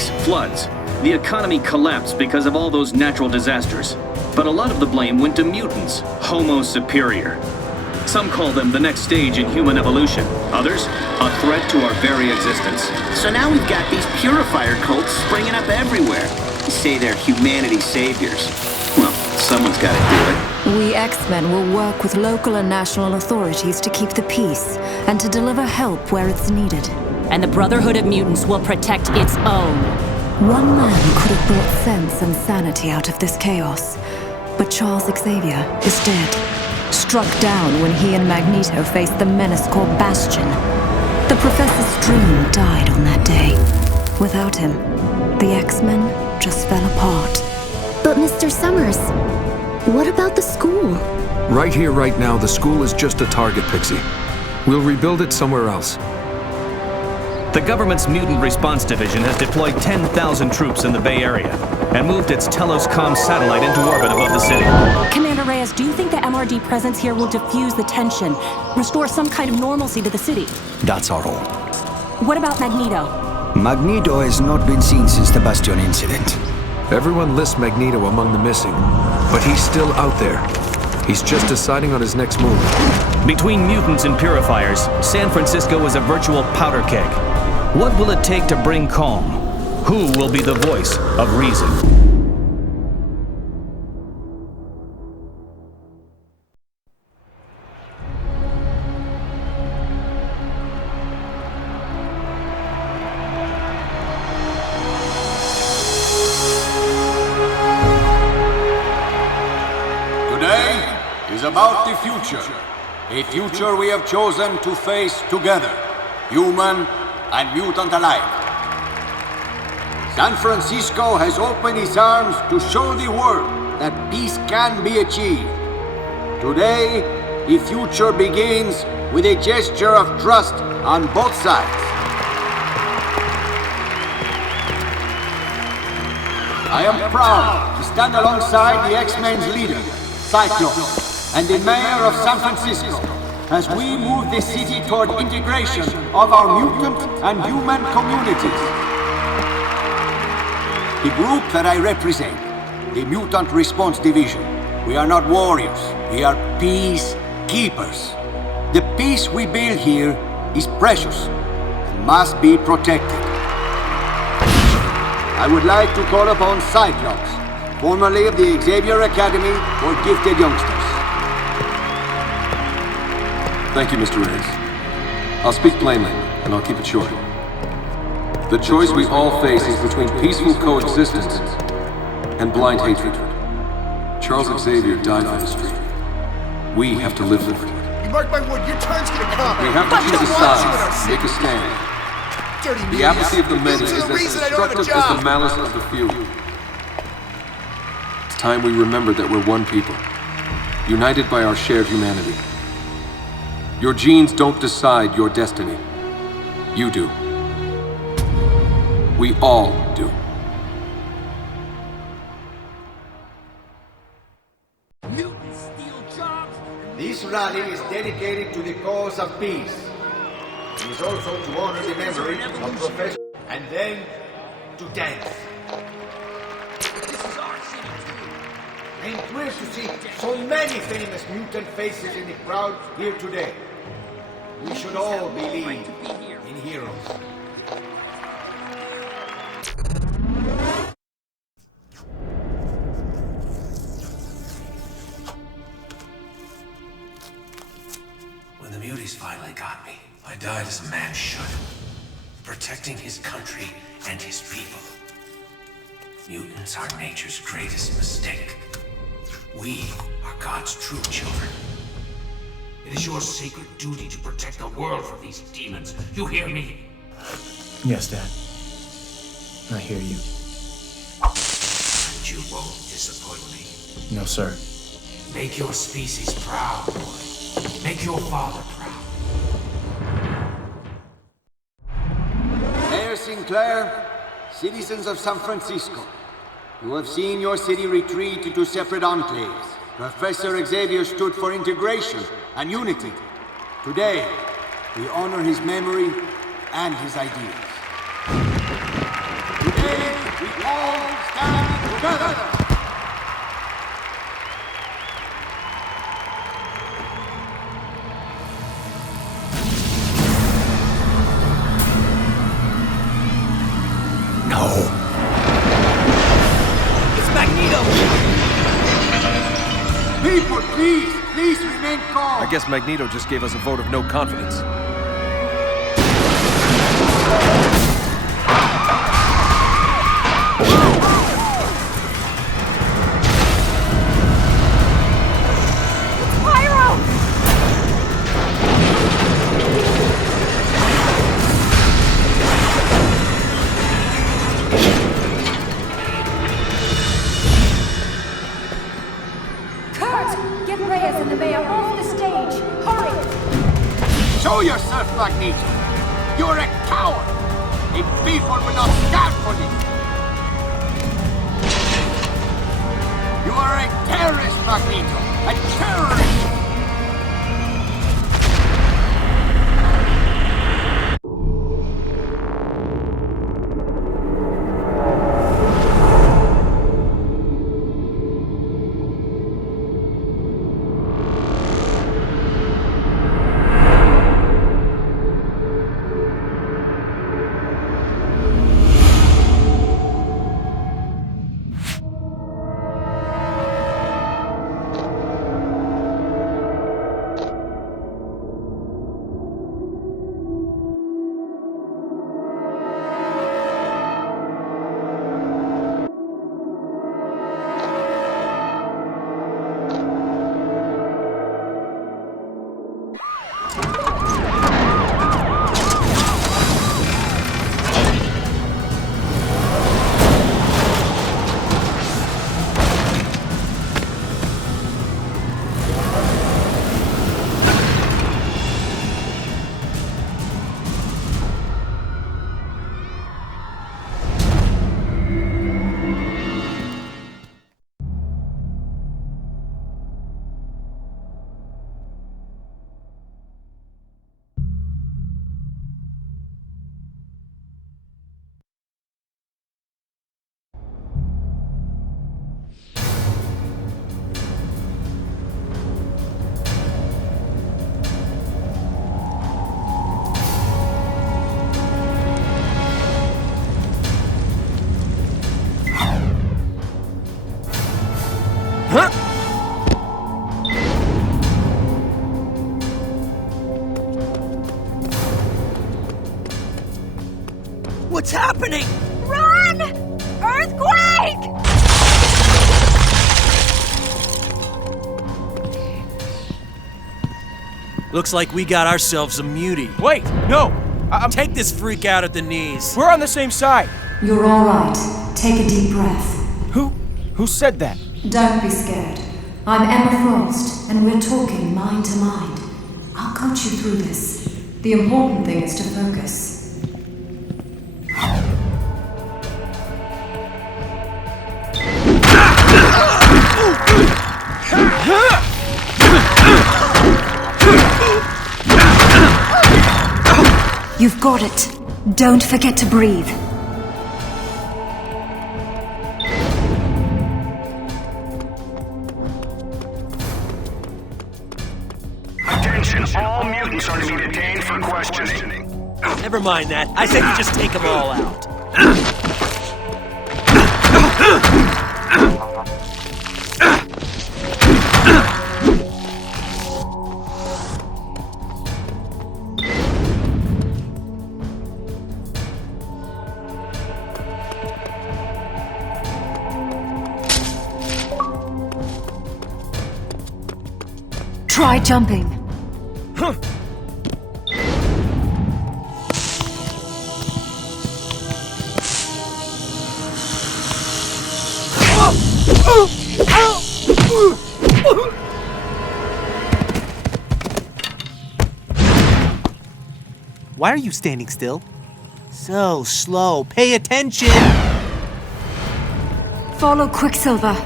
earthquakes, floods. The economy collapsed because of all those natural disasters. But a lot of the blame went to mutants, Homo superior. Some call them the next stage in human evolution. Others, a threat to our very existence. So now we've got these Purifier cults springing up everywhere. They say they're humanity's saviors. Well, someone's got to do it. We X-Men will work with local and national authorities to keep the peace and to deliver help where it's needed. And the Brotherhood of Mutants will protect its own. One man could have brought sense and sanity out of this chaos, but Charles Xavier is dead. Struck down when he and Magneto faced the menace called Bastion. The Professor's dream died on that day. Without him, the X-Men just fell apart. But Mr. Summers, what about the school? Right here, right now, the school is just a target, Pixie. We'll rebuild it somewhere else. The government's Mutant Response Division has deployed 10,000 troops in the Bay Area and moved its Telos-Com satellite into orbit above the city. Commander Reyes, do you think the MRD presence here will diffuse the tension, restore some kind of normalcy to the city? That's our hope. What about Magneto? Magneto has not been seen since the Bastion incident. Everyone lists Magneto among the missing, but he's still out there. He's just deciding on his next move. Between mutants and purifiers, San Francisco is a virtual powder keg. What will it take to bring calm? Who will be the voice of reason? Today is about the future. A future we have chosen to face together, human and mutant alike. San Francisco has opened its arms to show the world that peace can be achieved. Today, the future begins with a gesture of trust on both sides. I am proud to stand alongside the X-Men's leader, Cyclops, and the mayor of San Francisco, as we move the city toward integration of our mutant and human communities. The group that I represent, the Mutant Response Division, we are not warriors, we are peacekeepers. The peace we build here is precious and must be protected. I would like to call upon Cyclops, formerly of the Xavier Academy for Gifted Youngsters. Thank you, Mr. Reyes. I'll speak plainly, and I'll keep it short. The choice we all face is between peaceful coexistence and blind hatred. Charles Xavier died for this dream. We have to live for it. You mark my word, your turn's gonna come. We have to choose a side, make a stand. The apathy of the many is as destructive as the malice of the few. It's time we remember that we're one people, united by our shared humanity. Your genes don't decide your destiny. You do. We all do. Mutants steal jobs. This rally is dedicated to the cause of peace. It is also to honor the memory of Professor, and then to dance. This is our city. I am thrilled to see so many famous mutant faces in the crowd here today. We should all believe in heroes. When the muties finally got me, I died as a man should, protecting his country and his people. Mutants are nature's greatest mistake. We are God's true children. It is your sacred duty to protect the world from these demons. You hear me? Yes, Dad. I hear you. And you won't disappoint me. No, sir. Make your species proud, boy. Make your father proud. Mayor Sinclair, citizens of San Francisco, you have seen your city retreat into separate enclaves. Professor Xavier stood for integration and unity. Today, we honor his memory and his ideas. Today We all stand together. No. It's Magneto! People, please remain calm. I guess Magneto just gave us a vote of no confidence. Show yourself, Magneto! You're a coward! A people will not stand for you! You are a terrorist, Magneto! A terrorist! What's happening? Run! Earthquake! Looks like we got ourselves a mutie. Wait, no! Take this freak out at the knees. We're on the same side. You're all right. Take a deep breath. Who said that? Don't be scared. I'm Emma Frost, and we're talking mind to mind. I'll coach you through this. The important thing is to focus. You've got it. Don't forget to breathe. Attention, all mutants are to be detained for questioning. Never mind that. I said you just take them all out. Try jumping. Why are you standing still? So slow. Pay attention! Follow Quicksilver.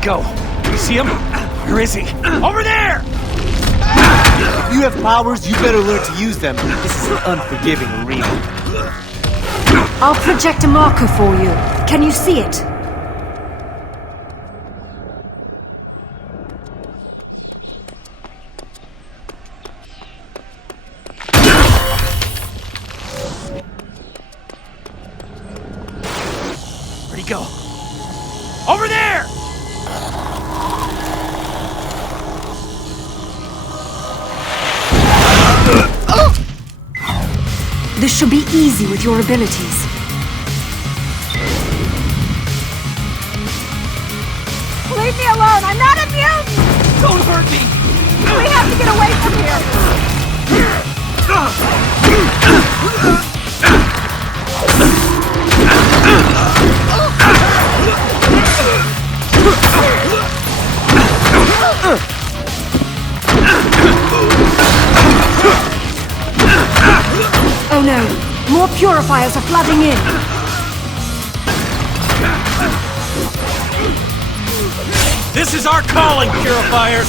you go? You see him? Where is he? Over there! If you have powers, you better learn to use them. This is an unforgiving arena. I'll project a marker for you. Can you see it? Where'd he go? Over there! This should be easy with your abilities. Leave me alone! I'm not a mutant! Don't hurt me! We have to get away from here! Oh no! More Purifiers are flooding in! This is our calling, Purifiers!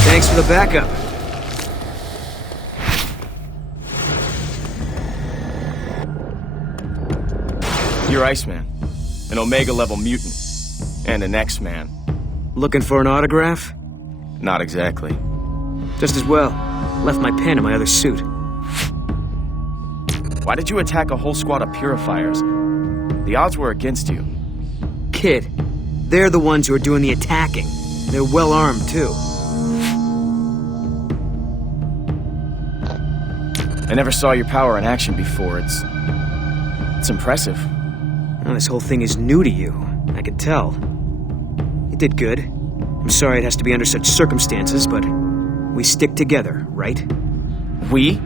Thanks for the backup. You're Iceman, an Omega-level mutant, and an X-Man. Looking for an autograph? Not exactly. Just as well. Left my pen in my other suit. Why did you attack a whole squad of Purifiers? The odds were against you. Kid, they're the ones who are doing the attacking. They're well armed, too. I never saw your power in action before. It's impressive. Well, this whole thing is new to you. I can tell. You did good. I'm sorry it has to be under such circumstances, but we stick together, right? We?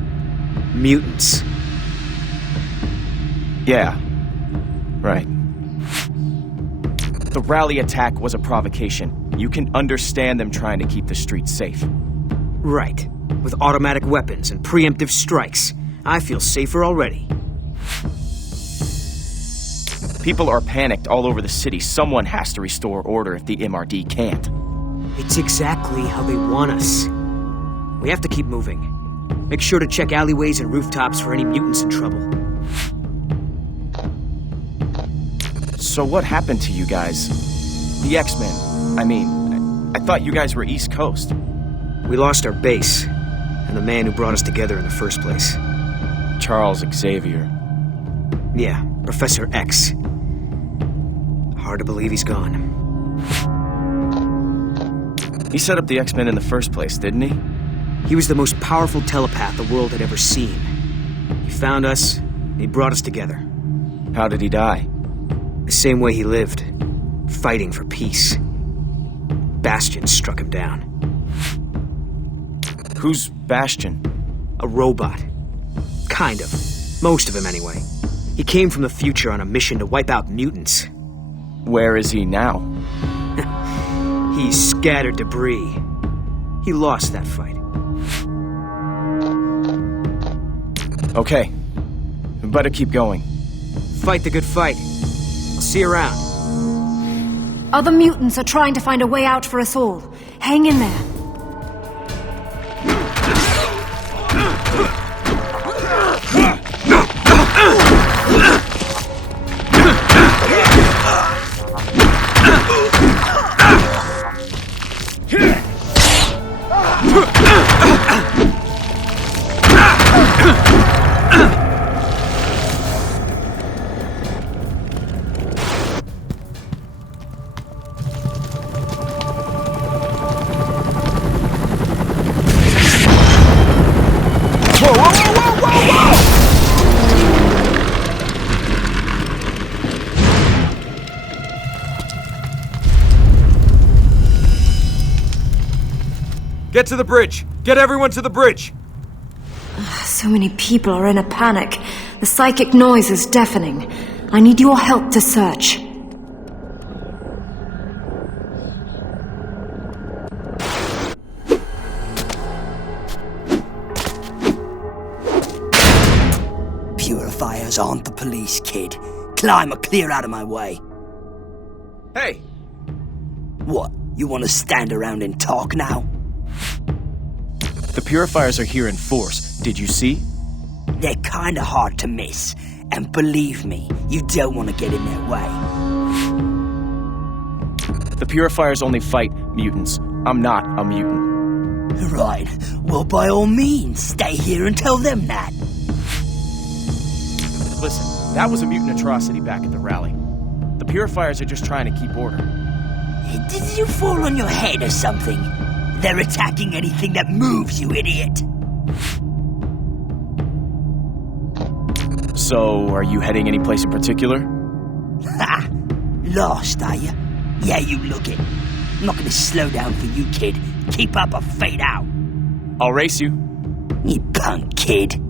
Mutants. Yeah. Right. The rally attack was a provocation. You can understand them trying to keep the streets safe. Right. With automatic weapons and preemptive strikes. I feel safer already. People are panicked all over the city. Someone has to restore order if the MRD can't. It's exactly how they want us. We have to keep moving. Make sure to check alleyways and rooftops for any mutants in trouble. So what happened to you guys? The X-Men. I thought you guys were East Coast. We lost our base, and the man who brought us together in the first place. Charles Xavier. Yeah, Professor X. Hard to believe he's gone. He set up the X-Men in the first place, didn't he? He was the most powerful telepath the world had ever seen. He found us, and he brought us together. How did he die? The same way he lived, fighting for peace. Bastion struck him down. Who's Bastion? A robot. Kind of. Most of him, anyway. He came from the future on a mission to wipe out mutants. Where is he now? He's scattered debris. He lost that fight. Okay. We better keep going. Fight the good fight. I'll see you around. Other mutants are trying to find a way out for us all. Hang in there. Get to the bridge! Get everyone to the bridge! So many people are in a panic. The psychic noise is deafening. I need your help to search. Purifiers aren't the police, kid. Climb or clear out of my way. Hey! What? You want to stand around and talk now? The Purifiers are here in force. Did you see? They're kinda hard to miss. And believe me, you don't want to get in their way. The Purifiers only fight mutants. I'm not a mutant. Right. Well, by all means, stay here and tell them that. Listen, that was a mutant atrocity back at the rally. The Purifiers are just trying to keep order. Did you fall on your head or something? They're attacking anything that moves, you idiot. So, are you heading any place in particular? Ha! Lost, are you? Yeah, you look it. I'm not gonna slow down for you, kid. Keep up or fade out. I'll race you. You punk kid.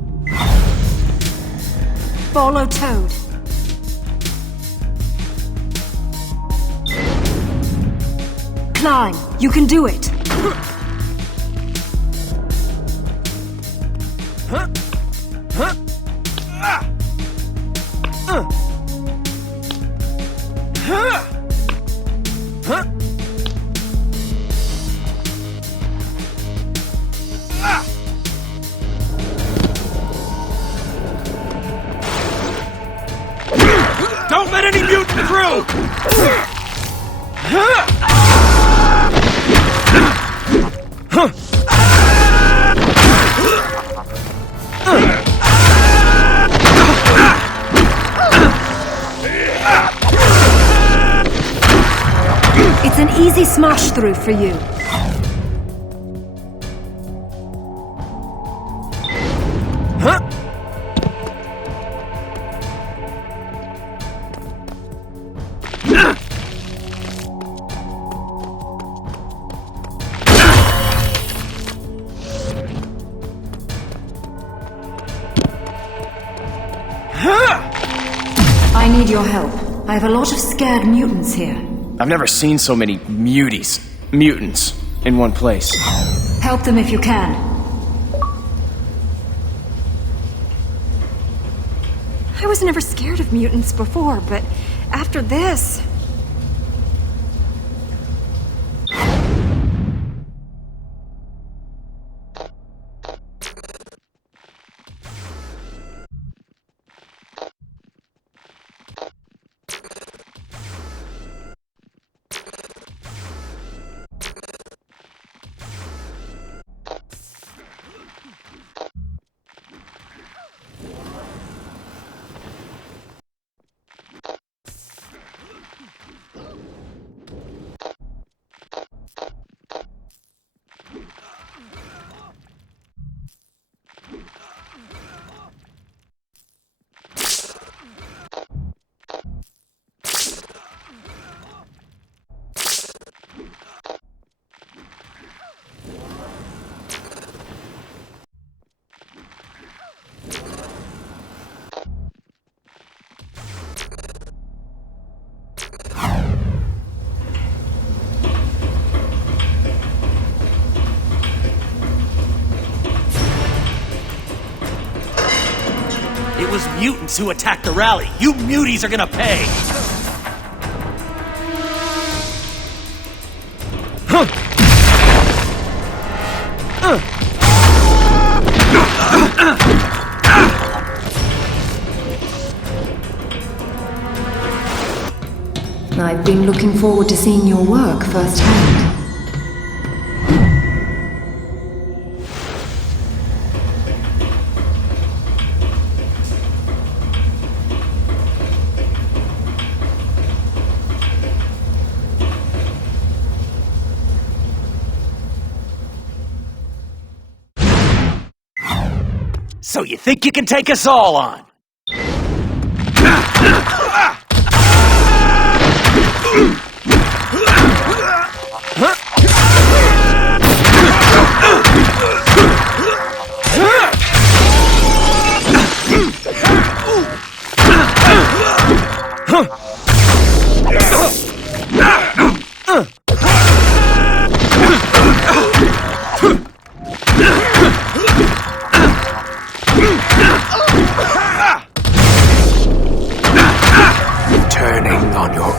Follow Toad. Climb. You can do it. Huh? Huh? Ah! Huh? Huh? Ah! Don't let any mutant through! It's an easy smash through for you. I need your help. I have a lot of scared mutants here. I've never seen so many mutants in one place. Help them if you can. I was never scared of mutants before, but after this... It was mutants who attacked the rally. You muties are gonna pay! I've been looking forward to seeing your work firsthand. So you think you can take us all on?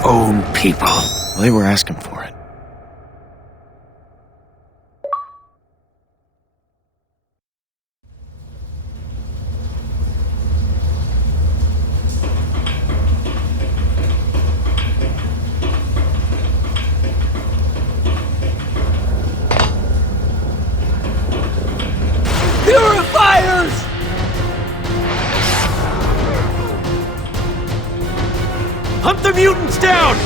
own people. Well, they were asking for it. Purifiers! Hunt the mutants down!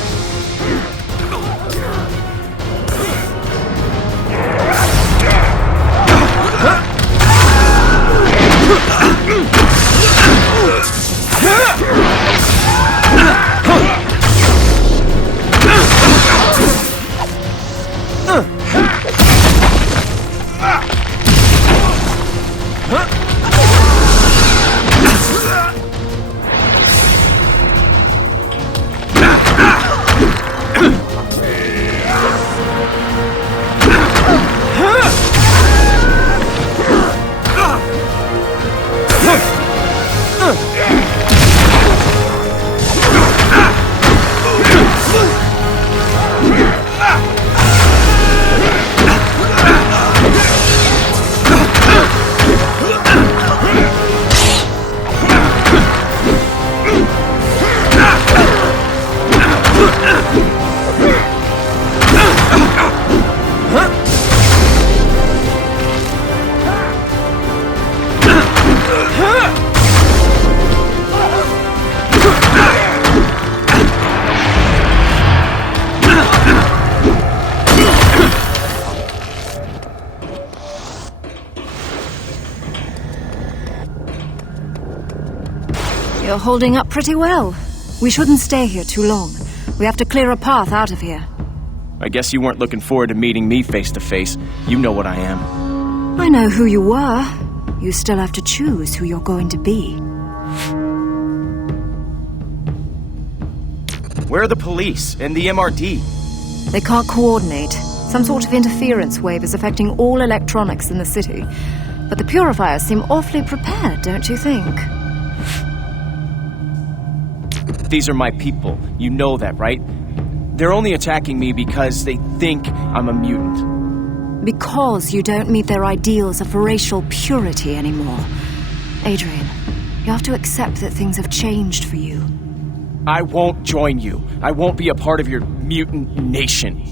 You're holding up pretty well. We shouldn't stay here too long. We have to clear a path out of here. I guess you weren't looking forward to meeting me face to face. You know what I am. I know who you were. You still have to choose who you're going to be. Where are the police and the MRD? They can't coordinate. Some sort of interference wave is affecting all electronics in the city. But the Purifiers seem awfully prepared, don't you think? These are my people. You know that, right? They're only attacking me because they think I'm a mutant. Because you don't meet their ideals of racial purity anymore. Adrian, you have to accept that things have changed for you. I won't join you. I won't be a part of your mutant nation.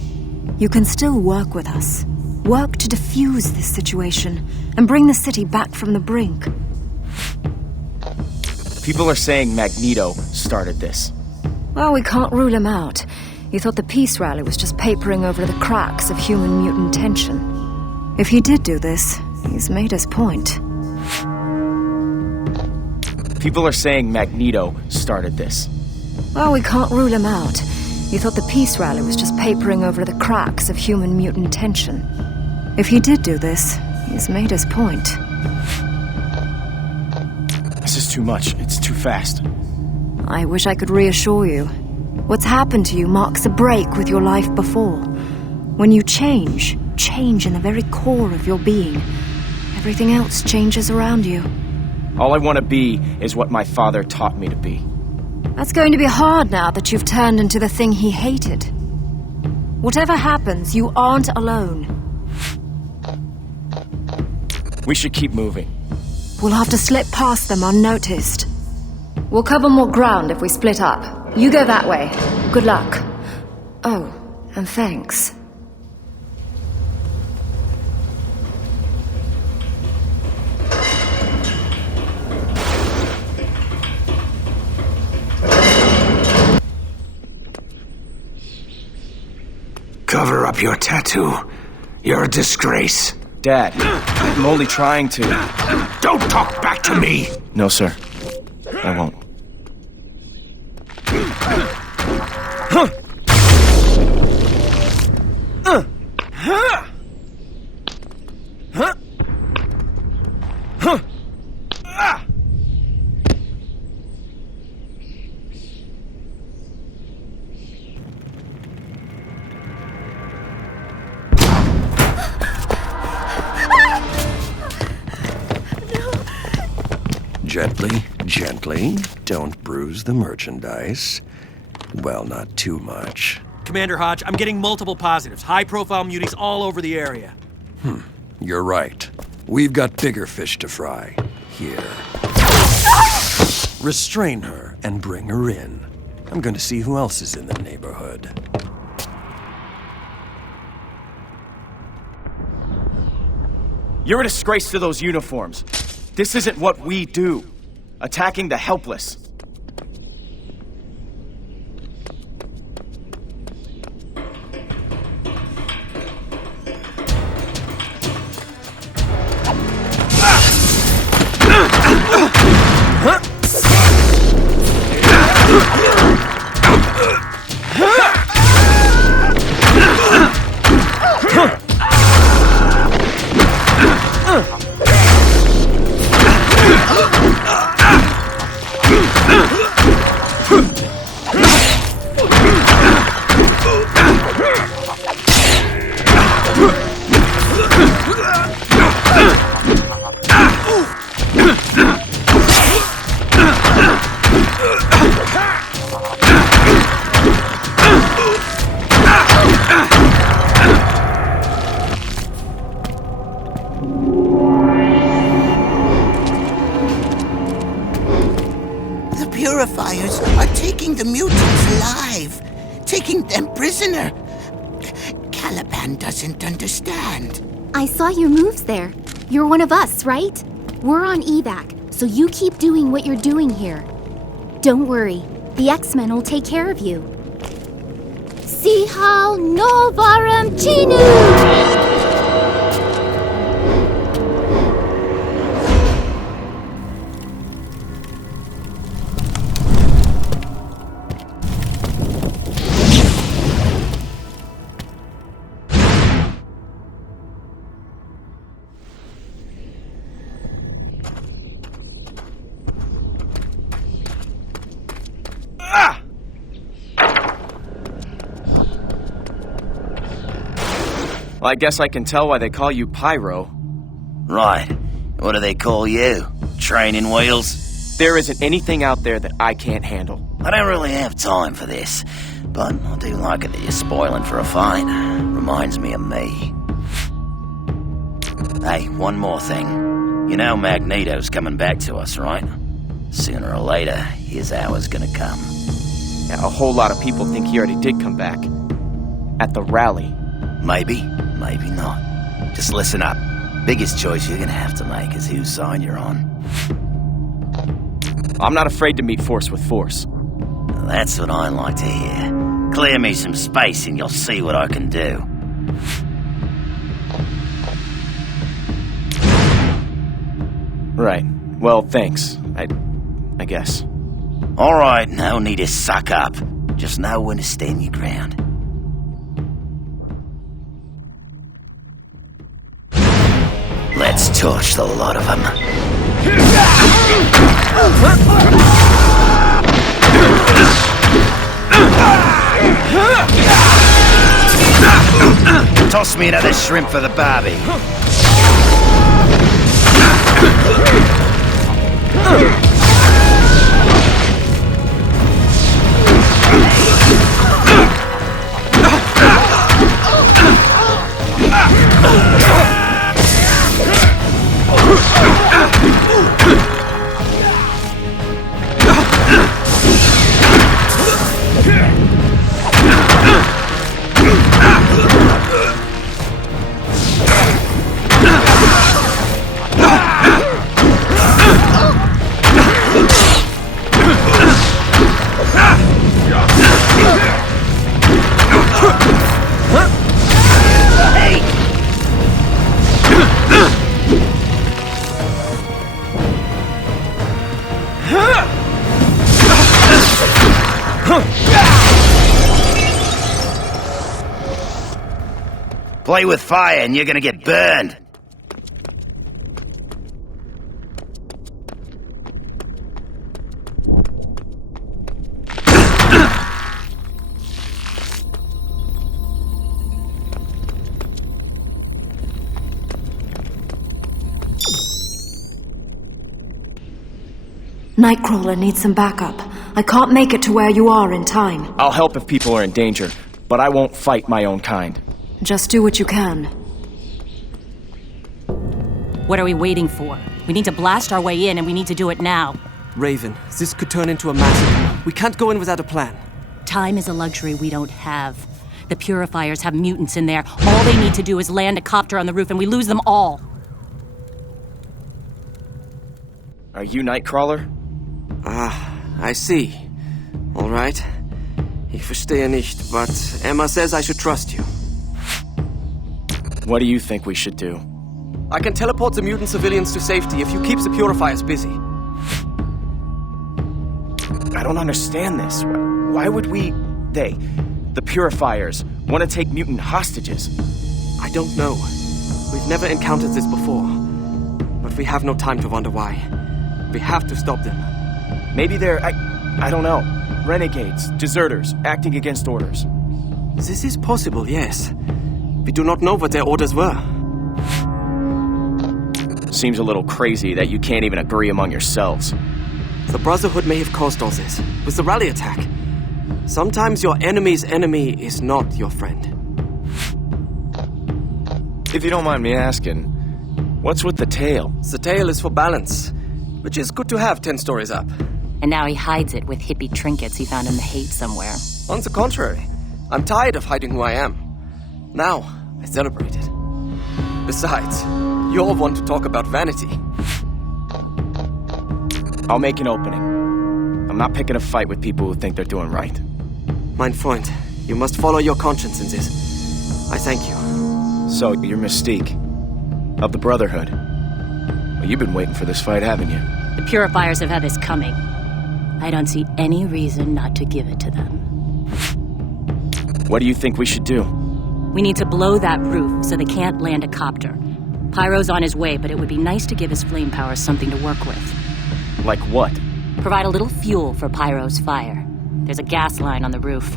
You can still work with us. Work to defuse this situation and bring the city back from the brink. People are saying Magneto started this. Well, we can't rule him out. You thought the peace rally was just papering over the cracks of human-mutant tension. If he did do this, he's made his point. People are saying Magneto started this. Well, we can't rule him out. You thought the peace rally was just papering over the cracks of human-mutant tension. If he did do this, he's made his point. This is too much. It's too fast. I wish I could reassure you. What's happened to you marks a break with your life before. When you change in the very core of your being, everything else changes around you. All I want to be is what my father taught me to be. That's going to be hard now that you've turned into the thing he hated. Whatever happens, you aren't alone. We should keep moving. We'll have to slip past them unnoticed. We'll cover more ground if we split up. You go that way. Good luck. Oh, and thanks. Cover up your tattoo. You're a disgrace. Dad, I'm only trying to... Don't talk back to me! No, sir. I won't. Gently, gently. Don't bruise the merchandise. Well, not too much. Commander Hodge, I'm getting multiple positives. High-profile muties all over the area. You're right. We've got bigger fish to fry. Here. Restrain her and bring her in. I'm going to see who else is in the neighborhood. You're a disgrace to those uniforms. This isn't what we do. Attacking the helpless. The Purifiers are taking the mutants alive, taking them prisoner. Caliban doesn't understand. I saw your moves there. You're one of us, right? We're on evac, so you keep doing what you're doing here. Don't worry, the X-Men will take care of you. Sihal Novaram Chinu! Well, I guess I can tell why they call you Pyro. Right. What do they call you? Training wheels? There isn't anything out there that I can't handle. I don't really have time for this, but I do like it that you're spoiling for a fight. Reminds me of me. Hey, one more thing. You know Magneto's coming back to us, right? Sooner or later, his hour's gonna come. Yeah, a whole lot of people think he already did come back. At the rally. Maybe, maybe not. Just listen up. Biggest choice you're gonna have to make is whose side you're on. I'm not afraid to meet force with force. That's what I like to hear. Clear me some space and you'll see what I can do. Right. Well, thanks. I guess. Alright, no need to suck up. Just know when to stand your ground. Let's torch the lot of them. Toss me another shrimp for the barbie. Play with fire and you're gonna get burned. Nightcrawler needs some backup. I can't make it to where you are in time. I'll help if people are in danger, but I won't fight my own kind. Just do what you can. What are we waiting for? We need to blast our way in, and we need to do it now. Raven, this could turn into a massacre. We can't go in without a plan. Time is a luxury we don't have. The Purifiers have mutants in there. All they need to do is land a copter on the roof, and we lose them all. Are you Nightcrawler? I see. All right. Ich verstehe nicht, but Emma says I should trust you. What do you think we should do? I can teleport the mutant civilians to safety if you keep the Purifiers busy. I don't understand this. Why would the Purifiers, want to take mutant hostages? I don't know. We've never encountered this before. But we have no time to wonder why. We have to stop them. Maybe they're, I don't know, renegades, deserters, acting against orders. This is possible, yes. We do not know what their orders were. Seems a little crazy that you can't even agree among yourselves. The Brotherhood may have caused all this, with the rally attack. Sometimes your enemy's enemy is not your friend. If you don't mind me asking, what's with the tail? The tail is for balance, which is good to have 10 stories up. And now he hides it with hippie trinkets he found in the Hate somewhere. On the contrary, I'm tired of hiding who I am. Now, I celebrate it. Besides, you all want to talk about vanity. I'll make an opening. I'm not picking a fight with people who think they're doing right. Mein Freund, you must follow your conscience in this. I thank you. So, you're Mystique, of the Brotherhood. Well, you've been waiting for this fight, haven't you? The Purifiers have had this coming. I don't see any reason not to give it to them. What do you think we should do? We need to blow that roof so they can't land a copter. Pyro's on his way, but it would be nice to give his flame powers something to work with. Like what? Provide a little fuel for Pyro's fire. There's a gas line on the roof.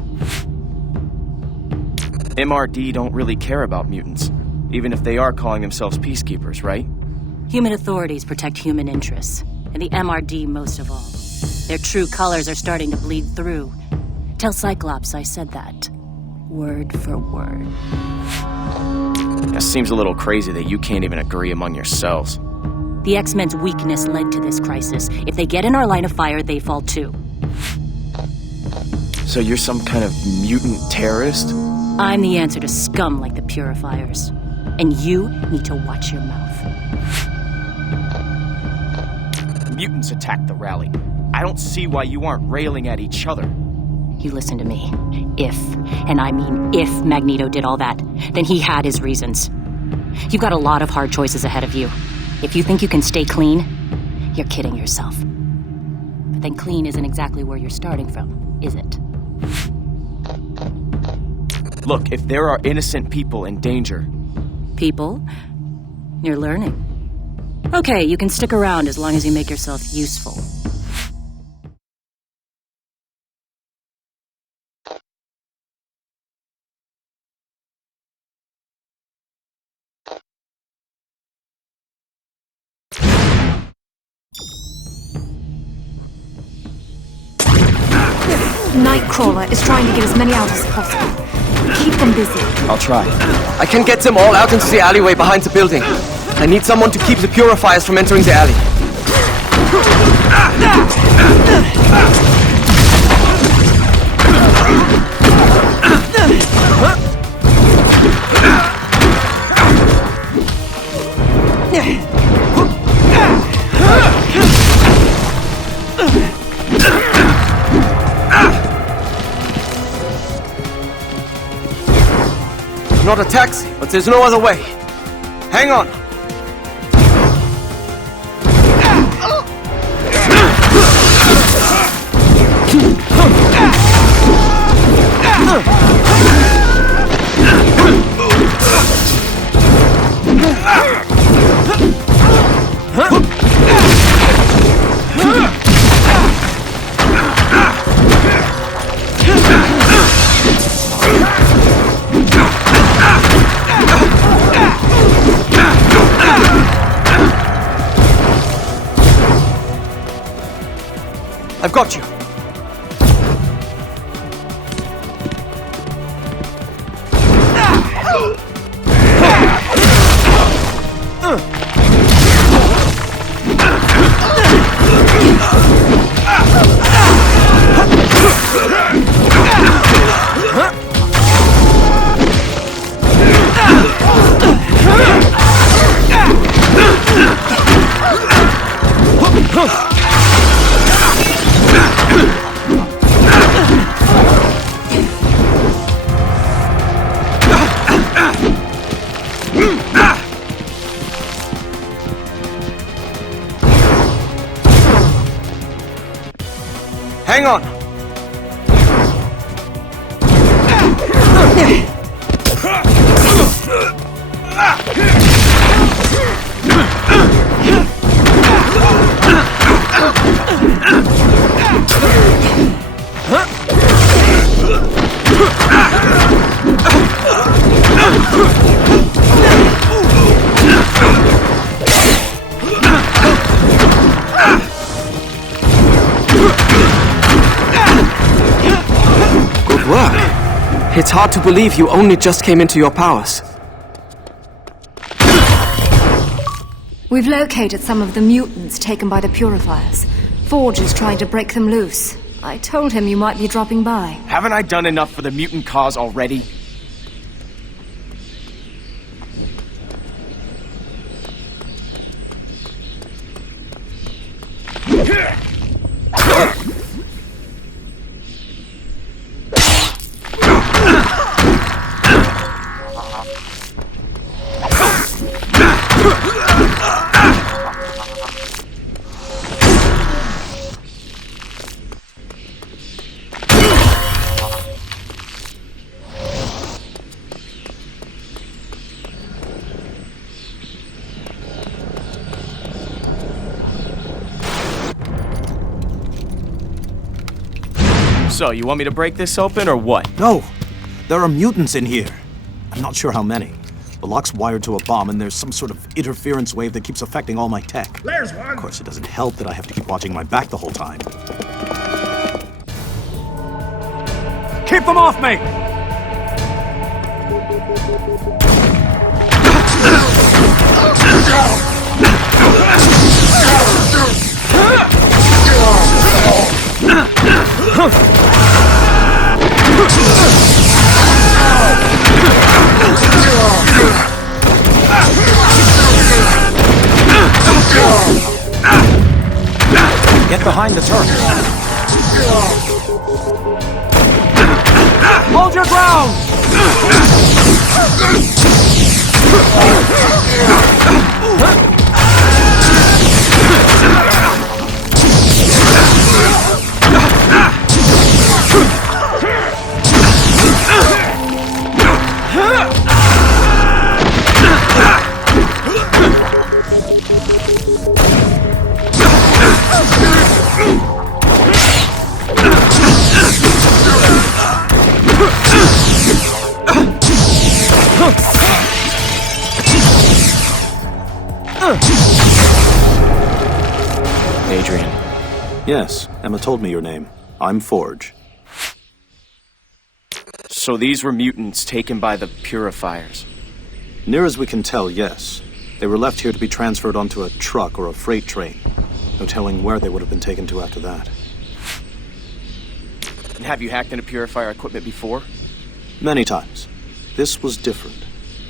MRD don't really care about mutants, even if they are calling themselves peacekeepers, right? Human authorities protect human interests, and the MRD most of all. Their true colors are starting to bleed through. Tell Cyclops I said that. Word for word. That seems a little crazy that you can't even agree among yourselves. The X-Men's weakness led to this crisis. If they get in our line of fire, they fall too. So you're some kind of mutant terrorist? I'm the answer to scum like the Purifiers. And you need to watch your mouth. Mutants attacked the rally. I don't see why you aren't railing at each other. You listen to me. If, and I mean if, Magneto did all that, then he had his reasons. You've got a lot of hard choices ahead of you. If you think you can stay clean, you're kidding yourself. But then clean isn't exactly where you're starting from, is it? Look, if there are innocent people in danger... People? You're learning. Okay, you can stick around as long as you make yourself useful. Nightcrawler is trying to get as many out as possible. Keep them busy. I'll try. I can get them all out into the alleyway behind the building. I need someone to keep the Purifiers from entering the alley. Not a taxi, but there's no other way. Hang on. I've got you. Hang on. Good work. It's hard to believe you only just came into your powers. We've located some of the mutants taken by the Purifiers. Forge is trying to break them loose. I told him you might be dropping by. Haven't I done enough for the mutant cause already? So, you want me to break this open, or what? No! There are mutants in here. I'm not sure how many. The lock's wired to a bomb, and there's some sort of interference wave that keeps affecting all my tech. There's one! Of course, it doesn't help that I have to keep watching my back the whole time. Keep them off me! Get behind the turret. Hold your ground! Adrian. Yes, Emma told me your name. I'm Forge. So these were mutants taken by the Purifiers? Near as we can tell, yes. They were left here to be transferred onto a truck or a freight train. No telling where they would have been taken to after that. And have you hacked into Purifier equipment before? Many times. This was different.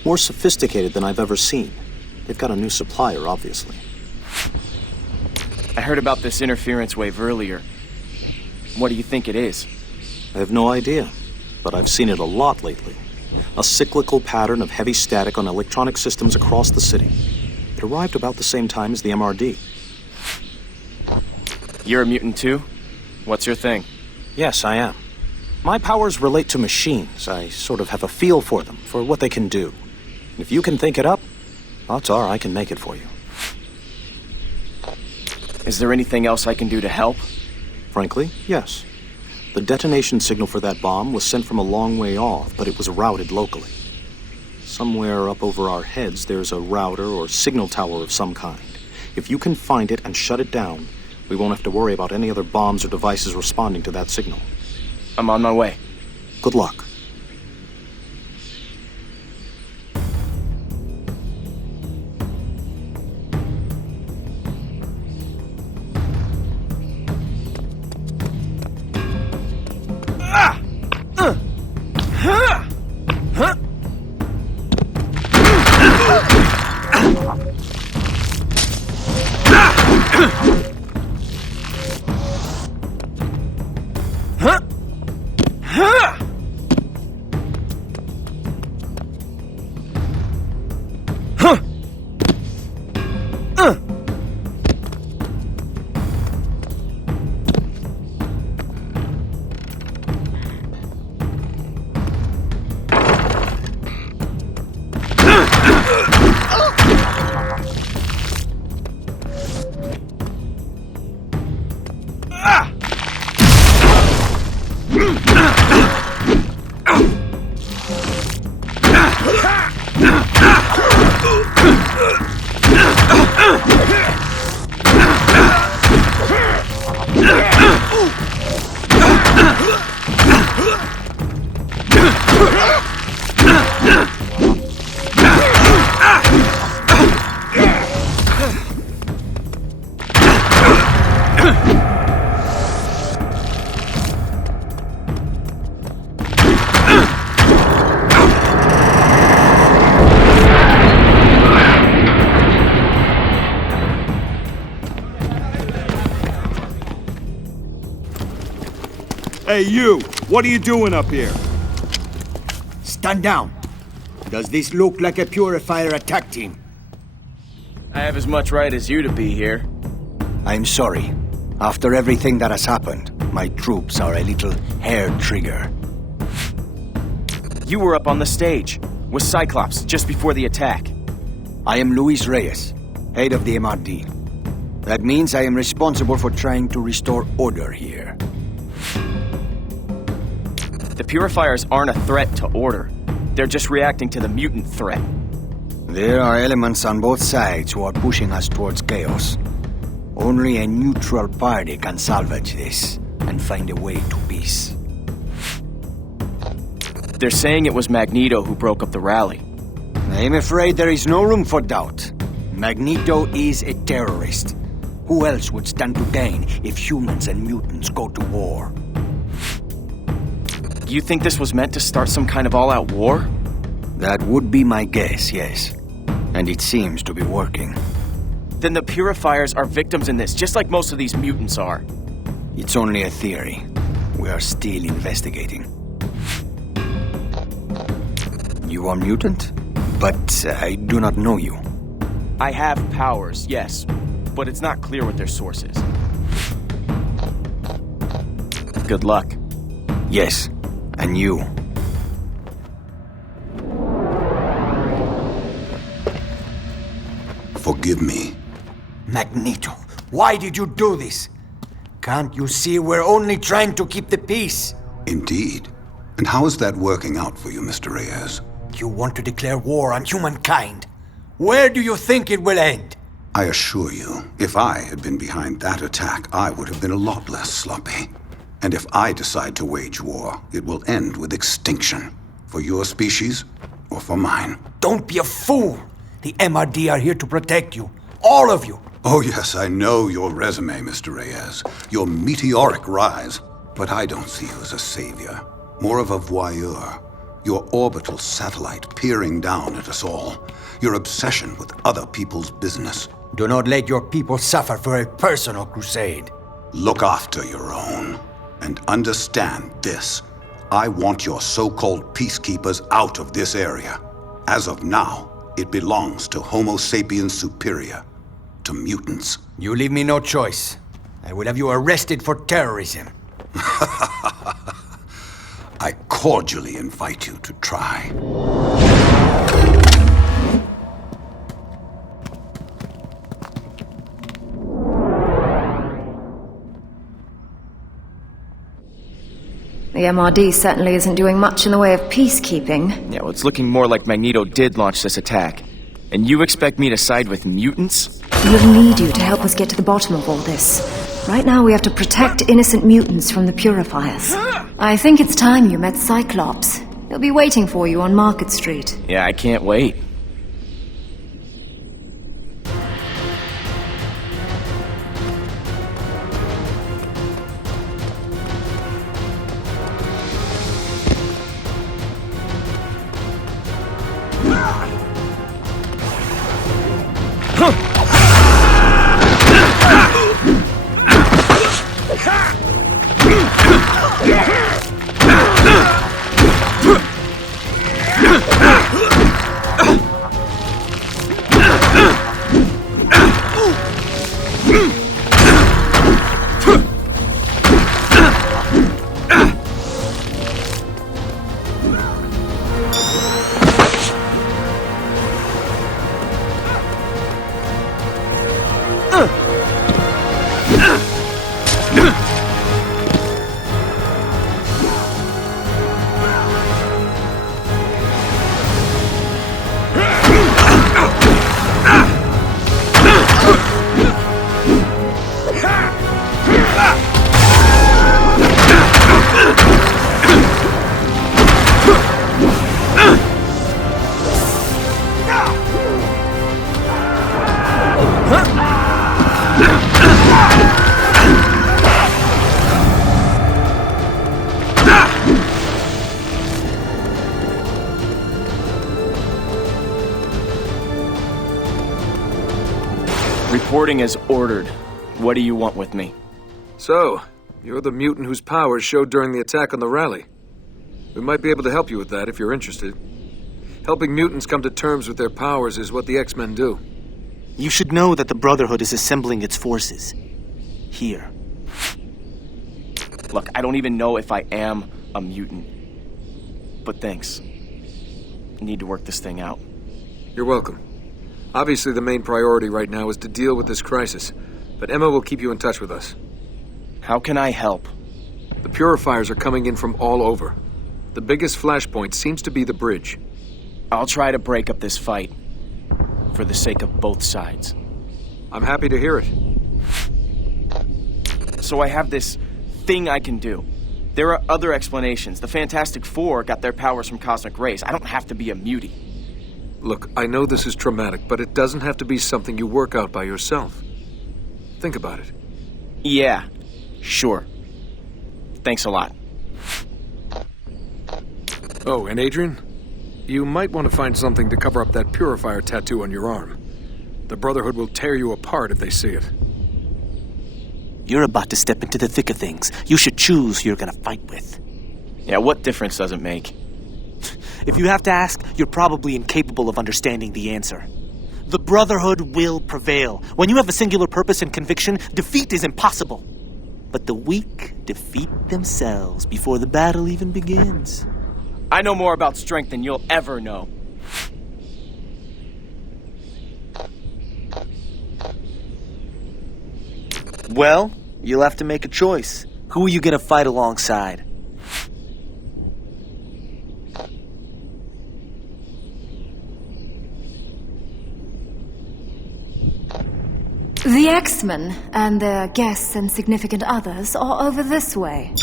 More sophisticated than I've ever seen. They've got a new supplier, obviously. I heard about this interference wave earlier. What do you think it is? I have no idea, but I've seen it a lot lately. A cyclical pattern of heavy static on electronic systems across the city. It arrived about the same time as the MRD. You're a mutant too? What's your thing? Yes, I am. My powers relate to machines. I sort of have a feel for them, for what they can do. If you can think it up, odds are I can make it for you. Is there anything else I can do to help? Frankly, yes. The detonation signal for that bomb was sent from a long way off, but it was routed locally. Somewhere up over our heads, there's a router or signal tower of some kind. If you can find it and shut it down, We won't have to worry about any other bombs or devices responding to that signal. I'm on my way. Good luck. Hey, you! What are you doing up here? Stand down. Does this look like a Purifier attack team? I have as much right as you to be here. I'm sorry. After everything that has happened, my troops are a little hair-trigger. You were up on the stage with Cyclops just before the attack. I am Luis Reyes, head of the MRD. That means I am responsible for trying to restore order here. The Purifiers aren't a threat to order. They're just reacting to the mutant threat. There are elements on both sides who are pushing us towards chaos. Only a neutral party can salvage this and find a way to peace. They're saying it was Magneto who broke up the rally. I'm afraid there is no room for doubt. Magneto is a terrorist. Who else would stand to gain if humans and mutants go to war? You think this was meant to start some kind of all-out war? That would be my guess, yes. And it seems to be working. Then the Purifiers are victims in this, just like most of these mutants are. It's only a theory. We are still investigating. You are mutant? But I do not know you. I have powers, yes, but it's not clear what their source is. Good luck. Yes, and you. Forgive me. Magneto, why did you do this? Can't you see we're only trying to keep the peace? Indeed. And how is that working out for you, Mr. Reyes? You want to declare war on humankind. Where do you think it will end? I assure you, if I had been behind that attack, I would have been a lot less sloppy. And if I decide to wage war, it will end with extinction. For your species, or for mine. Don't be a fool! The MRD are here to protect you. All of you! Oh yes, I know your resume, Mr. Reyes. Your meteoric rise. But I don't see you as a savior. More of a voyeur. Your orbital satellite peering down at us all. Your obsession with other people's business. Do not let your people suffer for a personal crusade. Look after your own. And understand this. I want your so-called peacekeepers out of this area. As of now, it belongs to Homo sapiens superior. To mutants. You leave me no choice. I will have you arrested for terrorism. I cordially invite you to try. The MRD certainly isn't doing much in the way of peacekeeping. Yeah, well, it's looking more like Magneto did launch this attack. And you expect me to side with mutants? We'll need you to help us get to the bottom of all this. Right now we have to protect innocent mutants from the Purifiers. I think it's time you met Cyclops. He'll be waiting for you on Market Street. Yeah, I can't wait. Reporting as ordered. What do you want with me? So, you're the mutant whose powers showed during the attack on the rally. We might be able to help you with that if you're interested. Helping mutants come to terms with their powers is what the X-Men do. You should know that the Brotherhood is assembling its forces. Here. Look, I don't even know if I am a mutant. But thanks. I need to work this thing out. You're welcome. Obviously, the main priority right now is to deal with this crisis, but Emma will keep you in touch with us. How can I help? The Purifiers are coming in from all over. The biggest flashpoint seems to be the bridge. I'll try to break up this fight, for the sake of both sides. I'm happy to hear it. So I have this thing I can do. There are other explanations. The Fantastic Four got their powers from cosmic rays. I don't have to be a mutie. Look, I know this is traumatic, but it doesn't have to be something you work out by yourself. Think about it. Yeah, sure. Thanks a lot. Oh, and Adrian? You might want to find something to cover up that Purifier tattoo on your arm. The Brotherhood will tear you apart if they see it. You're about to step into the thick of things. You should choose who you're gonna fight with. Yeah, what difference does it make? If you have to ask, you're probably incapable of understanding the answer. The Brotherhood will prevail. When you have a singular purpose and conviction, defeat is impossible. But the weak defeat themselves before the battle even begins. I know more about strength than you'll ever know. Well, you'll have to make a choice. Who are you gonna fight alongside? The X-Men and their guests and significant others are over this way.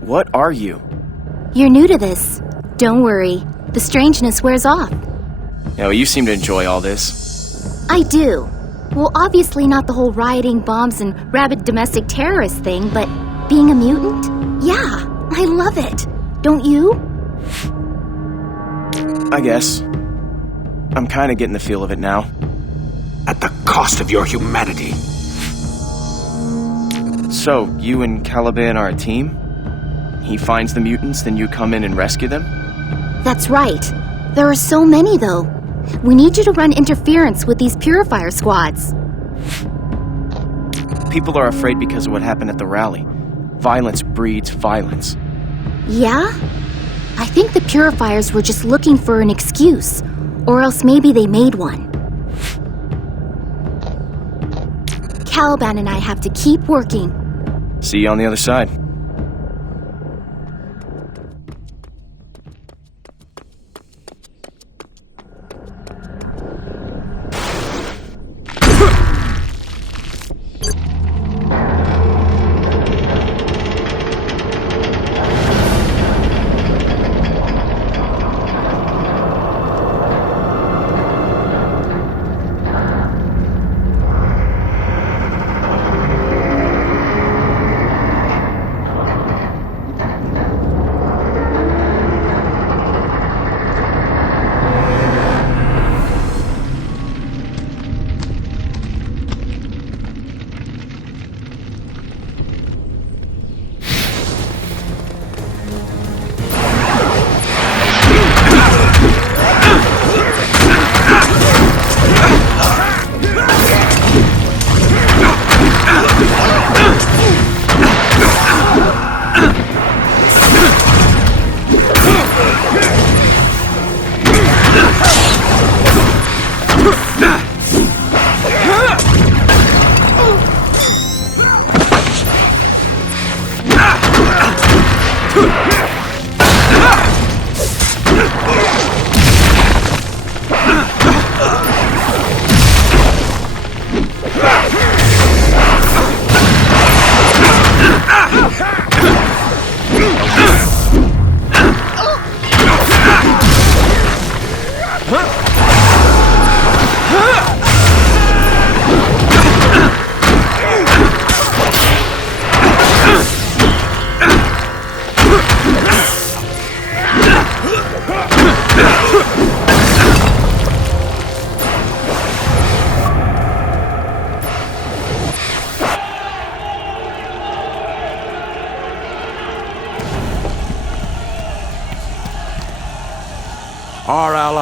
What are you? You're new to this. Don't worry. The strangeness wears off. No, you seem to enjoy all this. I do. Well, obviously not the whole rioting, bombs, and rabid domestic terrorist thing, but being a mutant? Yeah, I love it. Don't you? I guess. I'm kind of getting the feel of it now. At the cost of your humanity. So, you and Caliban are a team? He finds the mutants, then you come in and rescue them? That's right. There are so many, though. We need you to run interference with these Purifier squads. People are afraid because of what happened at the rally. Violence breeds violence. Yeah? I think the Purifiers were just looking for an excuse. Or else maybe they made one. Caliban and I have to keep working. See you on the other side.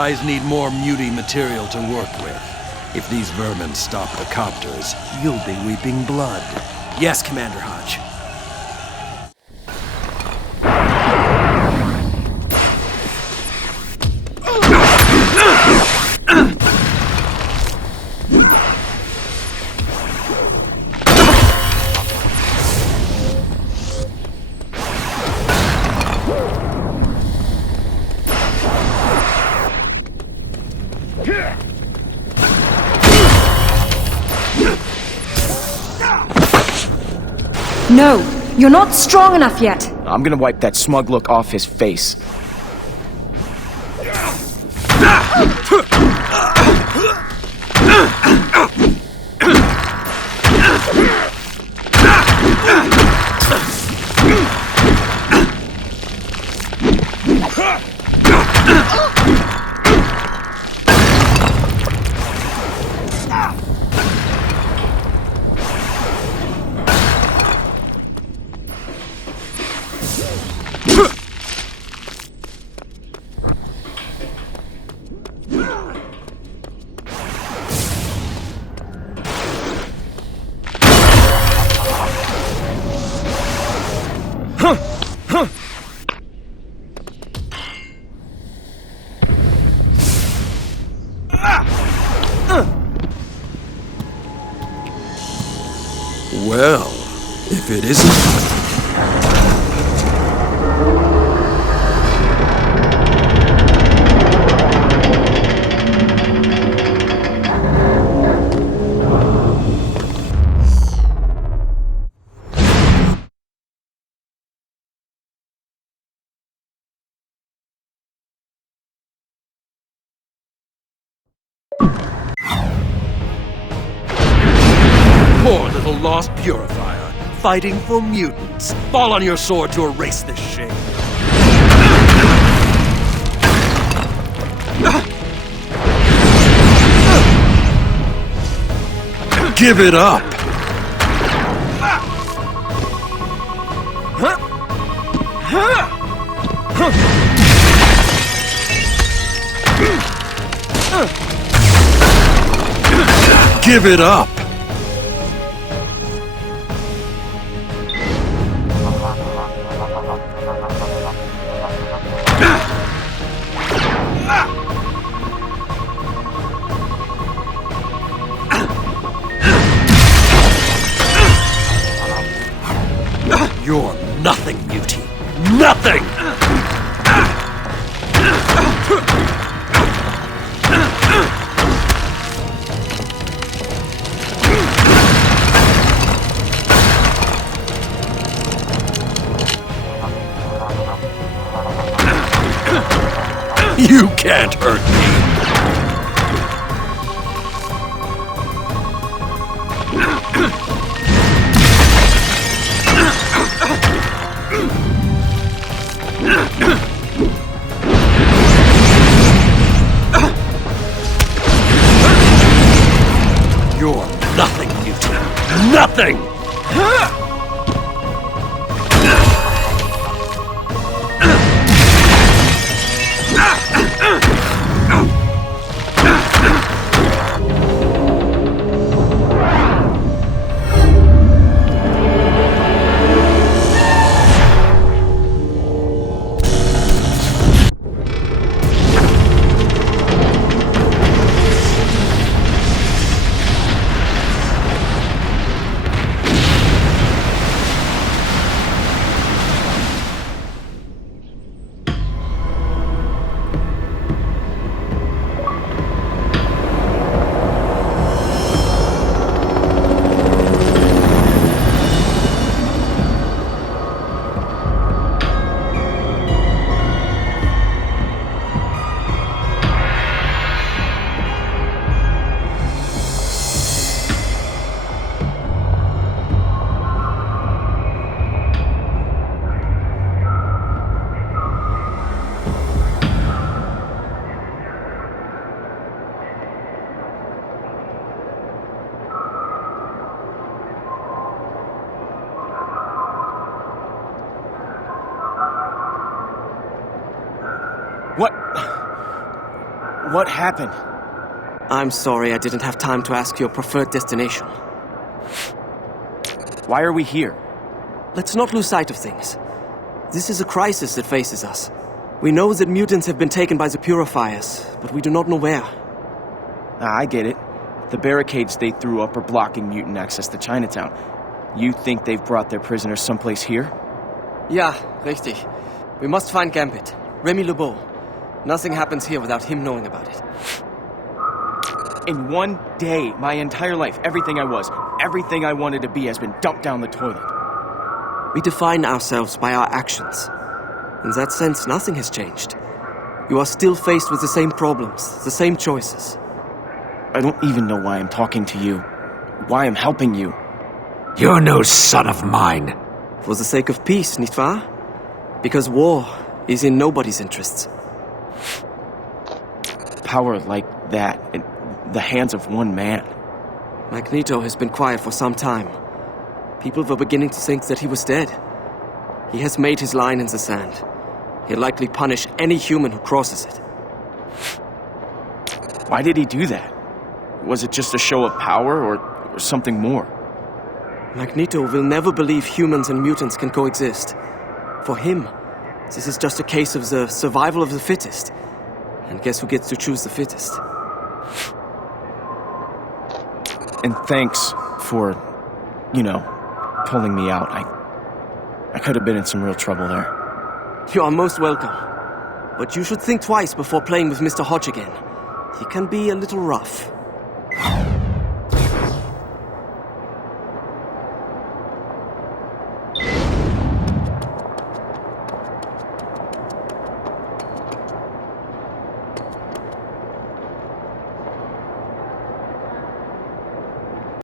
Rise need more muty material to work with. If these vermin stop the copters, you'll be weeping blood. Yes, Commander Hodge. No, you're not strong enough yet. I'm gonna wipe that smug look off his face. Well, if it isn't... Poor little lost Purifier, fighting for mutants. Fall on your sword to erase this shame. Give it up! Give it up! You're nothing, Mutie. Nothing! You can't hurt me! You're nothing, Mutie. Nothing! What happened? I'm sorry I didn't have time to ask your preferred destination. Why are we here? Let's not lose sight of things. This is a crisis that faces us. We know that mutants have been taken by the Purifiers, but we do not know where. I get it. The barricades they threw up are blocking mutant access to Chinatown. You think they've brought their prisoners someplace here? Ja, richtig. We must find Gambit. Remy LeBeau. Nothing happens here without him knowing about it. In one day, my entire life, everything I was, everything I wanted to be has been dumped down the toilet. We define ourselves by our actions. In that sense, nothing has changed. You are still faced with the same problems, the same choices. I don't even know why I'm talking to you. Why I'm helping you. You're no son of mine. For the sake of peace, nicht wahr? Because war is in nobody's interests. Power like that in the hands of one man. Magneto has been quiet for some time. People were beginning to think that he was dead. He has made his line in the sand. He'll likely punish any human who crosses it. Why did he do that? Was it just a show of power or something more? Magneto will never believe humans and mutants can coexist. For him, this is just a case of the survival of the fittest. And guess who gets to choose the fittest? And thanks for, pulling me out. I could have been in some real trouble there. You are most welcome. But you should think twice before playing with Mr. Hodge again. He can be a little rough.